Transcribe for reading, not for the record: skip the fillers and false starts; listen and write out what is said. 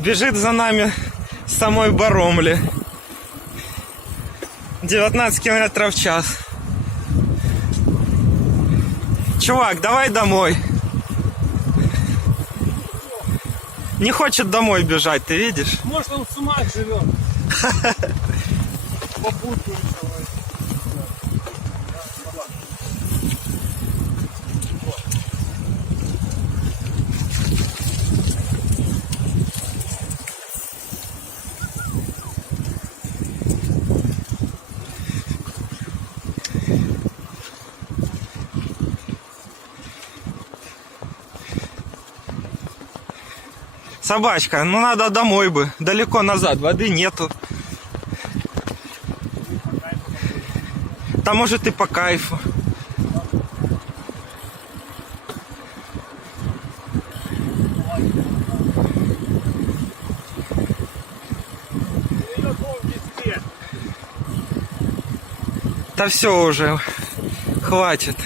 бежит за нами с самой Баромли. 19 км в час. Чувак, давай домой. Не хочет домой бежать, ты видишь? Может, он в Сумах живет. Попутку решил. Собачка, ну надо домой бы. Далеко назад, воды нету. Там может и по кайфу. Да все уже, хватит.